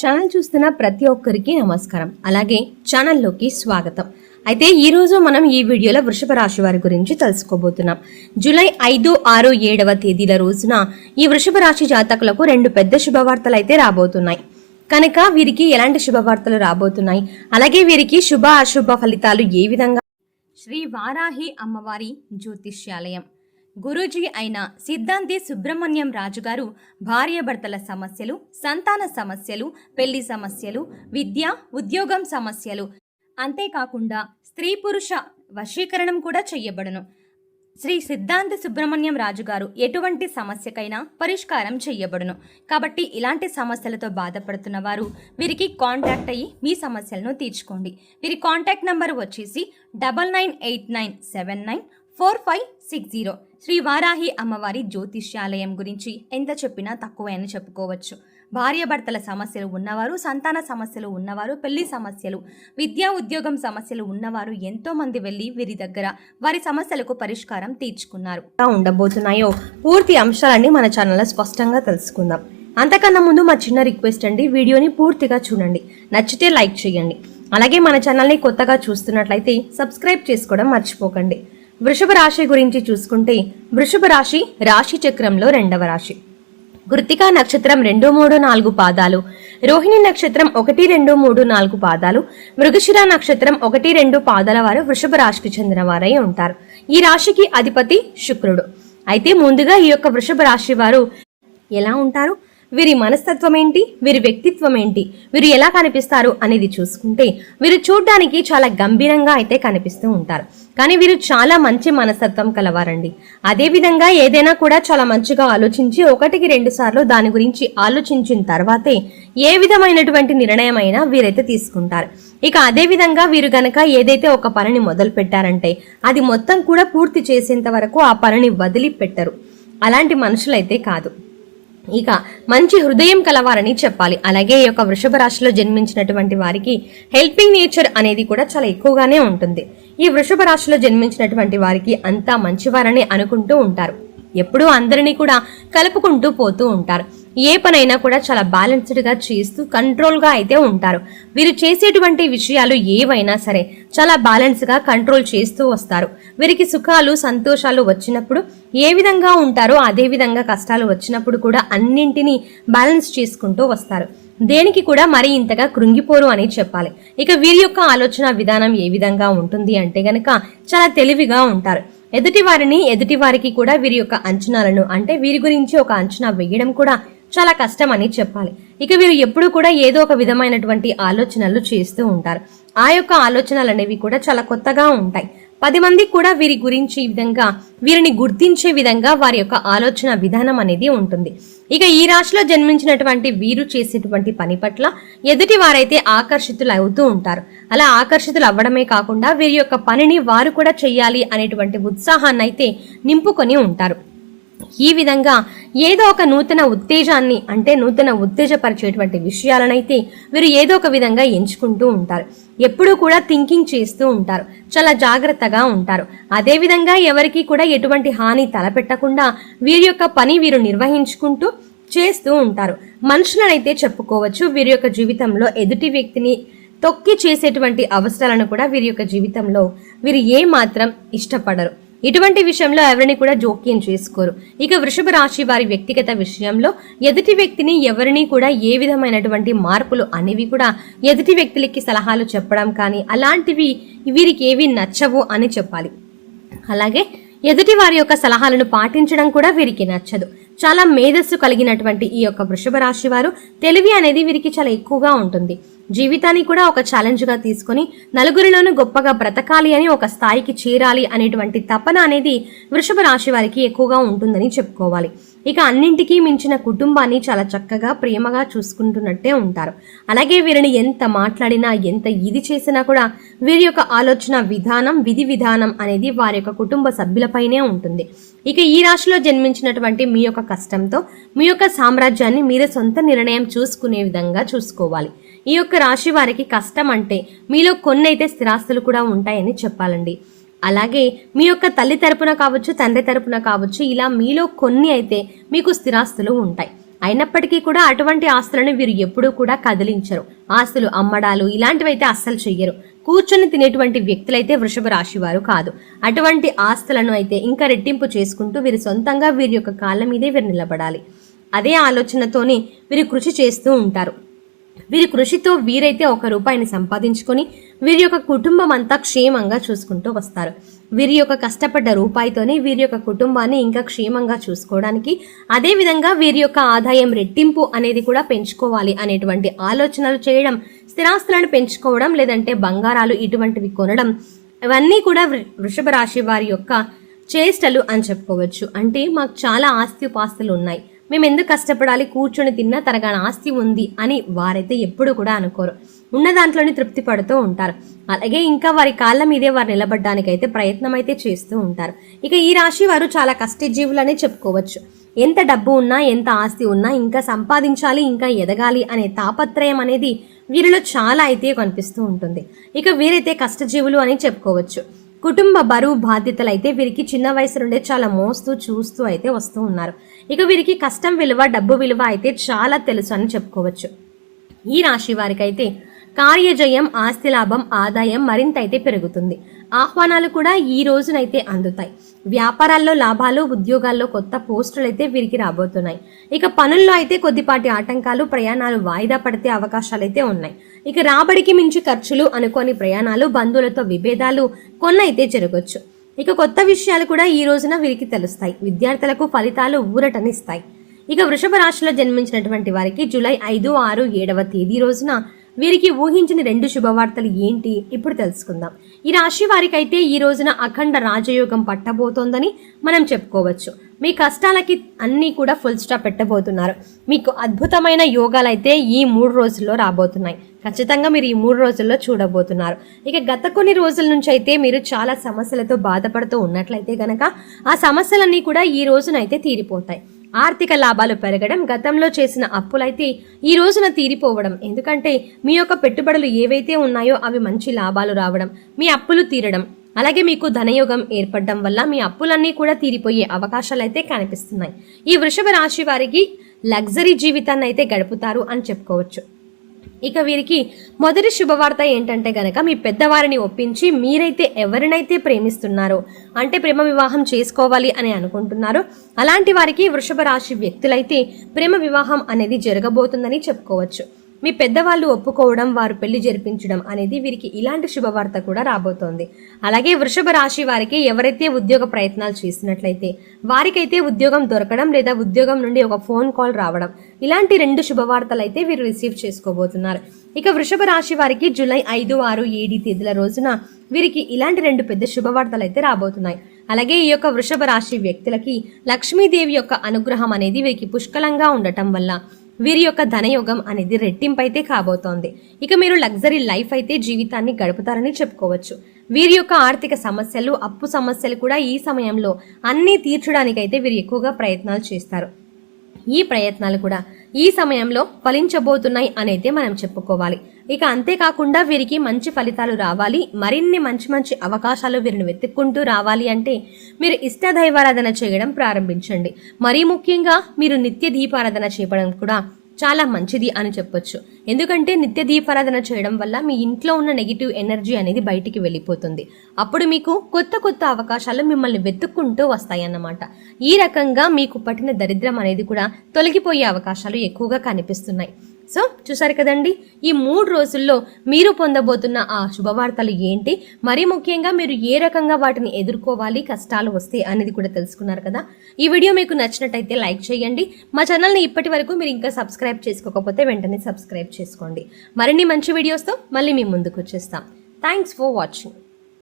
Channel చూస్తున్న ప్రతి ఒక్కరికి నమస్కారం. అలాగే ఛానల్లోకి స్వాగతం. అయితే ఈరోజు మనం ఈ వీడియోలో వృషభ రాశి వారి గురించి తెలుసుకోబోతున్నాం. జూలై 5, 6, 7వ తేదీల రోజున ఈ వృషభ రాశి జాతకులకు 2 పెద్ద శుభవార్తలు అయితే రాబోతున్నాయి. కనుక వీరికి ఎలాంటి శుభవార్తలు రాబోతున్నాయి, అలాగే వీరికి శుభ అశుభ ఫలితాలు ఏ విధంగా, శ్రీ వారాహి అమ్మవారి జ్యోతిష్యాలయం గురూజీ అయిన సిద్ధాంతి సుబ్రహ్మణ్యం రాజు గారు భార్యాభర్తల సమస్యలు, సంతాన సమస్యలు, పెళ్లి సమస్యలు, విద్య ఉద్యోగం సమస్యలు, అంతేకాకుండా స్త్రీ పురుష వశీకరణం కూడా చెయ్యబడును. శ్రీ సిద్ధాంతి సుబ్రహ్మణ్యం రాజు గారు ఎటువంటి సమస్యకైనా పరిష్కారం చెయ్యబడును. కాబట్టి ఇలాంటి సమస్యలతో బాధపడుతున్న వారు వీరికి కాంటాక్ట్ అయ్యి మీ సమస్యలను తీర్చుకోండి. వీరి కాంటాక్ట్ నంబర్ వచ్చేసి 9989794560. శ్రీ వారాహి అమ్మవారి జ్యోతిష్యాలయం గురించి ఎంత చెప్పినా తక్కువే అని చెప్పుకోవచ్చు. భార్యాభర్తల సమస్యలు ఉన్నవారు, సంతాన సమస్యలు ఉన్నవారు, పెళ్లి సమస్యలు, విద్యా ఉద్యోగం సమస్యలు ఉన్నవారు ఎంతో మంది వెళ్ళి వీరి దగ్గర వారి సమస్యలకు పరిష్కారం తీర్చుకున్నారు. ఉండబోతున్నాయో పూర్తి అంశాలన్నీ మన ఛానల్లో స్పష్టంగా తెలుసుకుందాం. అంతకన్నా ముందు మా చిన్న రిక్వెస్ట్ అండి, వీడియోని పూర్తిగా చూడండి, నచ్చితే లైక్ చేయండి. అలాగే మన ఛానల్ని కొత్తగా చూస్తున్నట్లయితే సబ్స్క్రైబ్ చేసుకోవడం మర్చిపోకండి. వృషభ రాశి గురించి చూసుకుంటే, వృషభ రాశి రాశి చక్రంలో 2వ రాశి. కృత్తికా నక్షత్రం 2, 3, 4 పాదాలు, రోహిణి నక్షత్రం 1, 2, 3, 4 పాదాలు, మృగశిర నక్షత్రం 1, 2 పాదాల వారు వృషభ రాశికి చెందిన వారై ఉంటారు. ఈ రాశికి అధిపతి శుక్రుడు. అయితే ముందుగా ఈ యొక్క వృషభ రాశి వారు ఎలా ఉంటారు, వీరి మనస్తత్వం ఏంటి, వీరి వ్యక్తిత్వం ఏంటి, వీరు ఎలా కనిపిస్తారు అనేది చూసుకుంటే, వీరు చూడడానికి చాలా గంభీరంగా అయితే కనిపిస్తూ ఉంటారు. కానీ వీరు చాలా మంచి మనస్తత్వం కలవారండి. అదేవిధంగా ఏదైనా కూడా చాలా మంచిగా ఆలోచించి 1కి 2 సార్లు దాని గురించి ఆలోచించిన తర్వాతే ఏ విధమైనటువంటి నిర్ణయం అయినా వీరైతే తీసుకుంటారు. ఇక అదేవిధంగా వీరు గనక ఏదైతే ఒక పనిని మొదలు పెట్టారంటే అది మొత్తం కూడా పూర్తి చేసేంత వరకు ఆ పనిని వదిలిపెట్టరు. అలాంటి మనుషులైతే కాదు. ఇక మంచి హృదయం కలవారని చెప్పాలి. అలాగే ఈ యొక్క వృషభ రాశిలో జన్మించినటువంటి వారికి హెల్పింగ్ నేచర్ అనేది కూడా చాలా ఎక్కువగానే ఉంటుంది. ఈ వృషభ రాశిలో జన్మించినటువంటి వారికి అంతా మంచివారని అనుకుంటూ ఉంటారు. ఎప్పుడూ అందరినీ కూడా కలుపుకుంటూ పోతూ ఉంటారు. ఏ పనైనా కూడా చాలా బ్యాలెన్స్డ్గా చేస్తూ కంట్రోల్గా అయితే ఉంటారు. వీరు చేసేటువంటి విషయాలు ఏవైనా సరే చాలా బ్యాలెన్స్గా కంట్రోల్ చేస్తూ వస్తారు. వీరికి సుఖాలు సంతోషాలు వచ్చినప్పుడు ఏ విధంగా ఉంటారో అదే విధంగా కష్టాలు వచ్చినప్పుడు కూడా అన్నింటినీ బ్యాలెన్స్ చేసుకుంటూ వస్తారు. దేనికి కూడా మరి ఇంతగా కృంగిపోరు అని చెప్పాలి. ఇక వీరి యొక్క ఆలోచన విధానం ఏ విధంగా ఉంటుంది అంటే గనక చాలా తెలివిగా ఉంటారు. ఎదుటి వారికి కూడా వీరి యొక్క అంచనాలను, అంటే వీరి గురించి ఒక అంచనా వేయడం కూడా చాలా కష్టం అని చెప్పాలి. ఇక వీరు ఎప్పుడు కూడా ఏదో ఒక విధమైనటువంటి ఆలోచనలు చేస్తూ ఉంటారు. ఆ యొక్క ఆలోచనలు అనేవి కూడా చాలా కొత్తగా ఉంటాయి. 10 మంది కూడా వీరి గురించి ఈ విధంగా వీరిని గుర్తించే విధంగా వారి యొక్క ఆలోచన విధానం అనేది ఉంటుంది. ఇక ఈ రాశిలో జన్మించినటువంటి వీరు చేసేటువంటి పని పట్ల ఎదుటి వారైతే ఆకర్షితులు అవుతూ ఉంటారు. అలా ఆకర్షితులు అవ్వడమే కాకుండా వీరి యొక్క పనిని వారు కూడా చెయ్యాలి అనేటువంటి ఉత్సాహాన్ని అయితే నింపుకొని ఉంటారు. ఈ విధంగా ఏదో ఒక నూతన ఉత్తేజాన్ని, అంటే నూతన ఉత్తేజపరిచేటువంటి విషయాలనైతే వీరు ఏదో ఒక విధంగా ఎంచుకుంటూ ఉంటారు. ఎప్పుడూ కూడా థింకింగ్ చేస్తూ ఉంటారు. చాలా జాగ్రత్తగా ఉంటారు. అదేవిధంగా ఎవరికి కూడా ఎటువంటి హాని తలపెట్టకుండా వీరి యొక్క పని వీరు నిర్వహించుకుంటూ చేస్తూ ఉంటారు. మనుషులనైతే చెప్పుకోవచ్చు. వీరి యొక్క జీవితంలో ఎదుటి వ్యక్తిని తొక్కి చేసేటువంటి అవసరాలను కూడా వీరి యొక్క జీవితంలో వీరు ఏ మాత్రం ఇష్టపడరు. ఇటువంటి విషయంలో ఎవరిని కూడా జోక్యం చేసుకోరు. ఇక వృషభ రాశి వారి వ్యక్తిగత విషయంలో ఎదుటి వ్యక్తిని ఎవరిని కూడా ఏ విధమైనటువంటి మార్పులు అనేవి కూడా ఎదుటి వ్యక్తులకి సలహాలు చెప్పడం కానీ అలాంటివి వీరికి ఏవి నచ్చవు అని చెప్పాలి. అలాగే ఎదుటి వారి యొక్క సలహాలను పాటించడం కూడా వీరికి నచ్చదు. చాలా మేధస్సు కలిగినటువంటి ఈ యొక్క వృషభ రాశి వారు తెలివి అనేది వీరికి చాలా ఎక్కువగా ఉంటుంది. జీవితాన్ని కూడా ఒక ఛాలెంజ్గా తీసుకొని నలుగురిలోనూ గొప్పగా బ్రతకాలి అని, ఒక స్థాయికి చేరాలి అనేటువంటి తపన అనేది వృషభ రాశి వారికి ఎక్కువగా ఉంటుందని చెప్పుకోవాలి. ఇక అన్నింటికీ మించిన కుటుంబాన్ని చాలా చక్కగా ప్రేమగా చూసుకుంటున్నట్టే ఉంటారు. అలాగే వీరిని ఎంత మాట్లాడినా, ఎంత ఇది చేసినా కూడా వీరి యొక్క ఆలోచన విధానం, విధి విధానం అనేది వారి యొక్క కుటుంబ సభ్యులపైనే ఉంటుంది. ఇక ఈ రాశిలో జన్మించినటువంటి మీ యొక్క కష్టంతో మీ యొక్క సామ్రాజ్యాన్ని మీరే సొంత నిర్ణయం చూసుకునే విధంగా చూసుకోవాలి. ఈ యొక్క రాశి వారికి కష్టం అంటే మీలో కొన్ని అయితే స్థిరాస్తులు కూడా ఉంటాయని చెప్పాలండి. అలాగే మీ యొక్క తల్లి తరపున కావచ్చు, తండ్రి తరపున కావచ్చు, ఇలా మీలో కొన్ని అయితే మీకు స్థిరాస్తులు ఉంటాయి. అయినప్పటికీ కూడా అటువంటి ఆస్తులను వీరు ఎప్పుడూ కూడా కదిలించరు. ఆస్తులు అమ్మడాలు ఇలాంటివైతే అస్సలు చెయ్యరు. కూర్చొని తినేటువంటి వ్యక్తులైతే వృషభ రాశి వారు కాదు. అటువంటి ఆస్తులను అయితే ఇంకా రెట్టింపు చేసుకుంటూ వీరు సొంతంగా వీరి యొక్క కాళ్ళ మీదే వీరు నిలబడాలి. అదే ఆలోచనతోనే వీరు కృషి చేస్తూ ఉంటారు. వీరి కృషితో వీరైతే ₹1 సంపాదించుకొని వీరి యొక్క కుటుంబం అంతా క్షేమంగా చూసుకుంటూ వస్తారు. వీరి యొక్క కష్టపడ్డ రూపాయితోనే వీరి యొక్క కుటుంబాన్ని ఇంకా క్షేమంగా చూసుకోవడానికి, అదేవిధంగా వీరి యొక్క ఆదాయం రెట్టింపు అనేది కూడా పెంచుకోవాలి అనేటువంటి ఆలోచనలు చేయడం, స్థిరాస్తులను పెంచుకోవడం, లేదంటే బంగారాలు ఇటువంటివి కొనడం, ఇవన్నీ కూడా వృషభ రాశి వారి యొక్క చేష్టలు అని చెప్పుకోవచ్చు. అంటే మాకు చాలా ఆస్తిపాస్తులు ఉన్నాయి, మేము ఎందుకు కష్టపడాలి, కూర్చొని తిన్నా తరగాని ఆస్తి ఉంది అని వారైతే ఎప్పుడు కూడా అనుకోరు. ఉన్న దాంట్లోనే తృప్తి పడుతూ ఉంటారు. అలాగే ఇంకా వారి కాళ్ళ మీదే వారు నిలబడడానికైతే ప్రయత్నం అయితే చేస్తూ ఉంటారు. ఇక ఈ రాశి వారు చాలా కష్టజీవులనే చెప్పుకోవచ్చు. ఎంత డబ్బు ఉన్నా, ఎంత ఆస్తి ఉన్నా ఇంకా సంపాదించాలి, ఇంకా ఎదగాలి అనే తాపత్రయం అనేది వీరిలో చాలా అయితే కనిపిస్తూ ఉంటుంది. ఇక వీరైతే కష్టజీవులు అని చెప్పుకోవచ్చు. కుటుంబ బరువు బాధ్యతలు అయితే వీరికి చిన్న వయసు నుండే చాలా మోస్తూ చూస్తూ అయితే వస్తూ ఉన్నారు. ఇక వీరికి కష్టం విలువ, డబ్బు విలువ అయితే చాలా తెలుసు అని చెప్పుకోవచ్చు. ఈ రాశి వారికి అయితే కార్యజయం, ఆస్తి లాభం, ఆదాయం మరింత అయితే పెరుగుతుంది. ఆహ్వానాలు కూడా ఈ రోజునైతే అందుతాయి. వ్యాపారాల్లో లాభాలు, ఉద్యోగాల్లో కొత్త పోస్టులు అయితే వీరికి రాబోతున్నాయి. ఇక పనుల్లో అయితే కొద్దిపాటి ఆటంకాలు, ప్రయాణాలు వాయిదా పడితే అవకాశాలు అయితే ఉన్నాయి. ఇక రాబడికి మించి ఖర్చులు, అనుకోని ప్రయాణాలు, బంధువులతో విభేదాలు కొన్నైతే జరగవచ్చు. ఇక కొత్త విషయాలు కూడా ఈ రోజున వీరికి తెలుస్తాయి. విద్యార్థులకు ఫలితాలు ఊరటనిస్తాయి. ఇక వృషభ రాశిలో జన్మించినటువంటి వారికి జూలై 5, 6, 7వ తేదీ రోజున వీరికి ఊహించిన 2 శుభవార్తలు ఏంటి ఇప్పుడు తెలుసుకుందాం. ఈ రాశి వారికైతే ఈ రోజున అఖండ రాజయోగం పట్టబోతోందని మనం చెప్పుకోవచ్చు. మీ కష్టాలకి అన్నీ కూడా ఫుల్ స్టాప్ పెట్టబోతున్నారు. మీకు అద్భుతమైన యోగాలు అయితే ఈ 3 రోజుల్లో రాబోతున్నాయి. ఖచ్చితంగా మీరు ఈ 3 రోజుల్లో చూడబోతున్నారు. ఇక గత కొన్ని రోజుల నుంచి అయితే మీరు చాలా సమస్యలతో బాధపడుతూ ఉన్నట్లయితే గనక ఆ సమస్యలన్నీ కూడా ఈ రోజునైతే తీరిపోతాయి. ఆర్థిక లాభాలు పెరగడం, గతంలో చేసిన అప్పులైతే ఈ రోజున తీరిపోవడం, ఎందుకంటే మీ యొక్క పెట్టుబడులు ఏవైతే ఉన్నాయో అవి మంచి లాభాలు రావడం, మీ అప్పులు తీరడం, అలాగే మీకు ధనయోగం ఏర్పడడం వల్ల మీ అప్పులన్నీ కూడా తీరిపోయే అవకాశాలు అయితే కనిపిస్తున్నాయి. ఈ వృషభ రాశి వారికి లగ్జరీ జీవితాన్ని అయితే గడుపుతారు అని చెప్పుకోవచ్చు. ఇక వీరికి మొదటి శుభవార్త ఏంటంటే గనక మీ పెద్దవారిని ఒప్పించి మీరైతే ఎవరినైతే ప్రేమిస్తున్నారో, అంటే ప్రేమ వివాహం చేసుకోవాలి అని అనుకుంటున్నారో అలాంటి వారికి వృషభ రాశి వ్యక్తులైతే ప్రేమ వివాహం అనేది జరగబోతుందని చెప్పుకోవచ్చు. మీ పెద్దవాళ్ళు ఒప్పుకోవడం, వారు పెళ్లి జరిపించడం అనేది వీరికి ఇలాంటి శుభవార్త కూడా రాబోతోంది. అలాగే వృషభ రాశి వారికి ఎవరైతే ఉద్యోగ ప్రయత్నాలు చేసినట్లయితే వారికైతే ఉద్యోగం దొరకడం, లేదా ఉద్యోగం నుండి ఒక ఫోన్ కాల్ రావడం, ఇలాంటి 2 శుభవార్తలు అయితే వీరు రిసీవ్ చేసుకోబోతున్నారు. ఇక వృషభ రాశి వారికి జూలై 5, 6, 7 తేదీల రోజున వీరికి ఇలాంటి 2 పెద్ద శుభవార్తలు అయితే రాబోతున్నాయి. అలాగే ఈ యొక్క వృషభ రాశి వ్యక్తులకి లక్ష్మీదేవి యొక్క అనుగ్రహం అనేది వీరికి పుష్కలంగా ఉండటం వల్ల వీరి యొక్క ధనయోగం అనేది రెట్టింపైతే కాబోతోంది. ఇక మీరు లగ్జరీ లైఫ్ అయితే జీవితాన్ని గడుపుతారని చెప్పుకోవచ్చు. వీరి యొక్క ఆర్థిక సమస్యలు, అప్పు సమస్యలు కూడా ఈ సమయంలో అన్నీ తీర్చడానికైతే వీరు ఎక్కువగా ప్రయత్నాలు చేస్తారు. ఈ ప్రయత్నాలు కూడా ఈ సమయంలో ఫలించబోతున్నాయి అనేది మనం చెప్పుకోవాలి. ఇక అంతేకాకుండా వీరికి మంచి ఫలితాలు రావాలి, మరిన్ని మంచి మంచి అవకాశాలు వీరిని వెతుక్కుంటూ రావాలి అంటే మీరు ఇష్ట దైవారాధన చేయడం ప్రారంభించండి. మరీ ముఖ్యంగా మీరు నిత్య దీపారాధన చేయడం కూడా చాలా మంచిది అని చెప్పొచ్చు. ఎందుకంటే నిత్య దీపారాధన చేయడం వల్ల మీ ఇంట్లో ఉన్న నెగిటివ్ ఎనర్జీ అనేది బయటికి వెళ్ళిపోతుంది. అప్పుడు మీకు కొత్త కొత్త అవకాశాలు మిమ్మల్ని వెతుక్కుంటూ వస్తాయన్నమాట. ఈ రకంగా మీకు పట్టిన దరిద్రం అనేది కూడా తొలగిపోయే అవకాశాలు ఎక్కువగా కనిపిస్తున్నాయి. సో చూసారు కదండి, ఈ 3 రోజుల్లో మీరు పొందబోతున్న ఆ శుభవార్తలు ఏంటి, మరీ ముఖ్యంగా మీరు ఏ రకంగా వాటిని ఎదుర్కోవాలి, కష్టాలు వస్తే అనేది కూడా తెలుసుకున్నారు కదా. ఈ వీడియో మీకు నచ్చినట్టయితే లైక్ చేయండి. మా ఛానల్ని ఇప్పటి వరకు మీరు ఇంకా సబ్స్క్రైబ్ చేసుకోకపోతే వెంటనే సబ్స్క్రైబ్ చేసుకోండి. మరిన్ని మంచి వీడియోస్తో మళ్ళీ మీ ముందుకు వచ్చేస్తాం. Thanks for watching.